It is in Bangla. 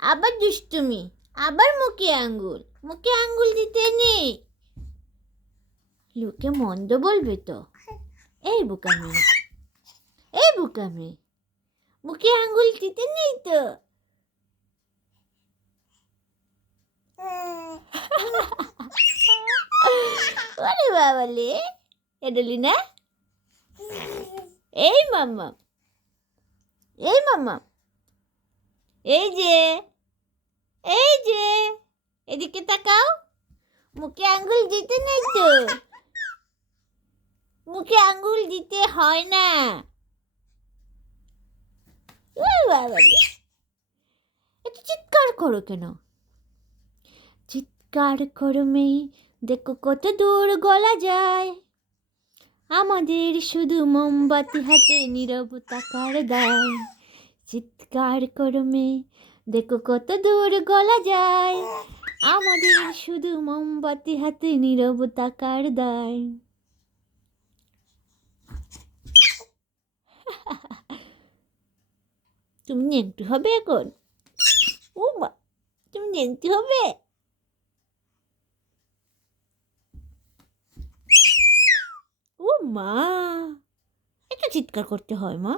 আবার দুষ্টুমি, আবার মুখে আঙ্গুল দিতে নেই। লোকে মন্দ বলবে তো। এই বোকামি, এই বোকামি, মুখে আঙ্গুল দিতে নেই তো। ওরে বাবালে, এডলি না। এই মাম্মা, এই মাম্মা, এই যে, এই যে, এদিকে তাকাও। মুখে আঙ্গুল দিতে নেই তো। মুখে আঙ্গুল দিতে হয় না। বাবারে, এত চিৎকার করো কেন? চিৎকার করো মেয়ে, দেখো কত দূর গলা যায়। আমাদের শুধু মোমবাতি হাতে নীরব তাকার দায়। চিৎকার করো মেয়ে, দেখো কত দূর গলা যায়। আমাদের শুধু মোমবাতি হাতে নীরব তাকার দায়। তুমি নেংটি হবে এখন? ও মা, তুমি নেংটি হবে? ও মা, একটু চিৎকার করতে হয় মা।